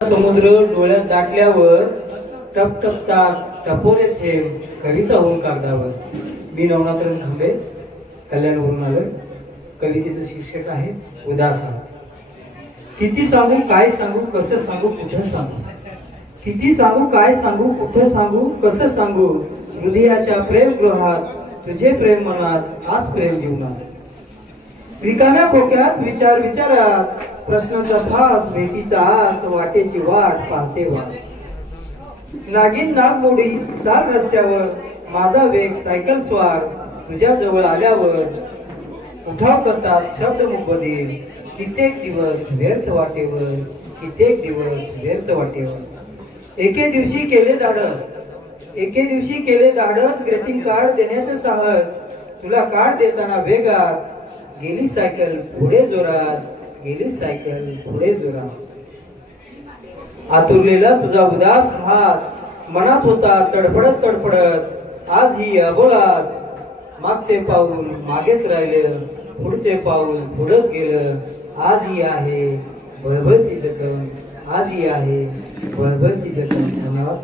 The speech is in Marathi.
समुद्र डोळ्यात दाटल्यावर टप टपता टपोरे थेंब कविता होऊन कागदावर. मी नवनाथरन खांबे कल्याणवरून आलोय. कवितेचं शिक्षक आहे उदासा किती सांगू काय सांगू कसं सांगू कुठं सांगू? किती सांगू काय सांगू कुठं सांगू कसं सांगू? हृदयाच्या प्रेम गृहात तुझे प्रेम मनात आज प्रेम जीवनात. रिकाम्या खोक्यात विचार विचारात प्रश्नांचा फास भेटीचा आस वाटेची वाट पाहते वाट नागिन नागमोडी चार रस्त्यावर माझा वेग सायकल स्वार तुझ्या जवळ आल्यावर. उठाव करतात शब्द मुखबधीर कित्येक दिवस व्यर्थ वाटेवर कित्येक दिवस व्यर्थ वाटेवर. एके दिवशी केले धाडस एके दिवशी केले धाडस ग्रेटिंग कार्ड देण्याचं साहस. तुला कार्ड देताना वेगात गेली सायकल पुढे जोरात गेली सायकल पुढे जोरात. आतुरलेला तुझा उदास हात मनात होता तडफडत तडफडत आज ही अबोलाच. मागचे पाऊल मागेच राहिलं पुढचे पाऊल पुढच गेलं. आज ही आहे बळबळती जखम आज ही आहे बळबळती जखम धन्यवाद.